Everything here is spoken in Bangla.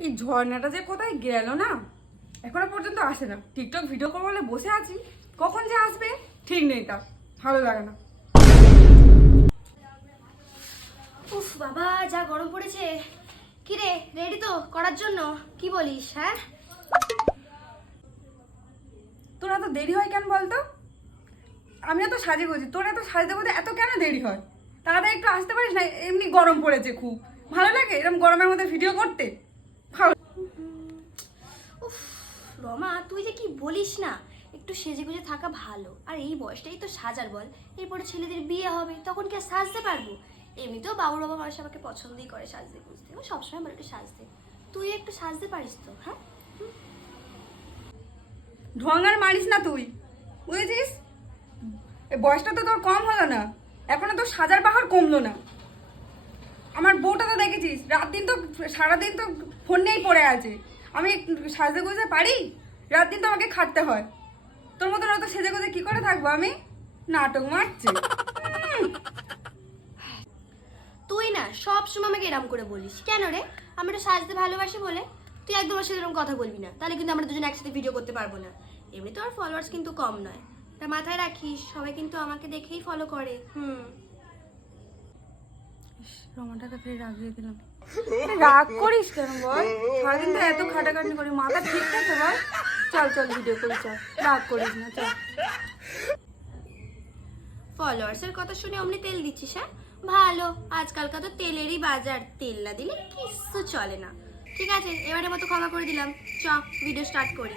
এই ঝর্ণাটা যে কোথায় গেল না? এখনও পর্যন্ত আসে না। টিকটক ভিডিও করব বলে বসে আছি। কখন যে আসবে? ঠিক নেই তা ভালো লাগে না। উফ বাবা যা গরম পড়েছে। কি রে রেডি তো করার জন্য? কি বলিস হ্যাঁ? তোর এত দেরি হয় কেন বলতো? আমিও তো সাজে গুজি। তোর এত সাজতে বলতে এত কেন দেরি হয়? তাড়াতাড়ি একটু আসতে পারিস না? এমনি গরম পড়েছে খুব। ভালো লাগে এরকম গরমের মধ্যে ভিডিও করতে? উফ, রমা, তুই যে কি বলিস না? একটু সেজে গুজে থাকা ভালো। আর এই বয়সটাই তো সাজার বল। এরপরে ছেলেদের বিয়ে হবে, তখন কি আর সাজতে পারব? এমনিতেও বাবুর বাবা মানুষ আমাকে পছন্দই করে সাজতে বুঝতে ও সবসময় আমার একটু সাজতে। তুই একটু সাজতে পারিস তো হ্যাঁ? ঢঙ্গার মারিস না তুই, বুঝেছিস? বয়সটা তো তোর কম হলো না, এখনও তোর সাজার বাহার কমলো না। আমার বউটা তো দেখেছিস? রাত দিন তো, সারাদিন তো ফোন নিয়েই পড়ে আছে। আমি সাজতে গুজতে পারি? রাত দিন তো আমাকে খাটতে হয়। তোর মতন অত সেজে গুজে কি করে থাকব আমি? নাটক মারছে। তুই না সব সময় আমাকে এরম করে বলিস। কেন রে? আমি তো সাজতে ভালোবাসি বলে। তুই একদম ওর সাথে এরকম কথা বলবি না। তাহলে কিন্তু আমরা দুজন একসাথে ভিডিও করতে পারব না। এমনি তো আর ফলোয়ার্স কিন্তু কম নয়। তা মাথায় রাখিস, সবাই কিন্তু আমাকে দেখেই ফলো করে। হুম। রমাটাকে ফের রাগিয়ে দিলাম রাগ করিস কেন বল? সারাদিন তো এত খাটাখাটনি করি মাথা ঠিক আছে বল? চল চল ভিডিও করি, চল। রাগ করিস না, চল। ফলোয়ার্সের কথা শুনে অমনি তেল দিচ্ছিস হ্যাঁ? ভালো, আজকালকার তো তেলেরই বাজার। তেল না দিলে কিচ্ছু চলে না। ঠিক আছে এবারে মতো ক্ষমা করে দিলাম। চ ভিডিও স্টার্ট করি।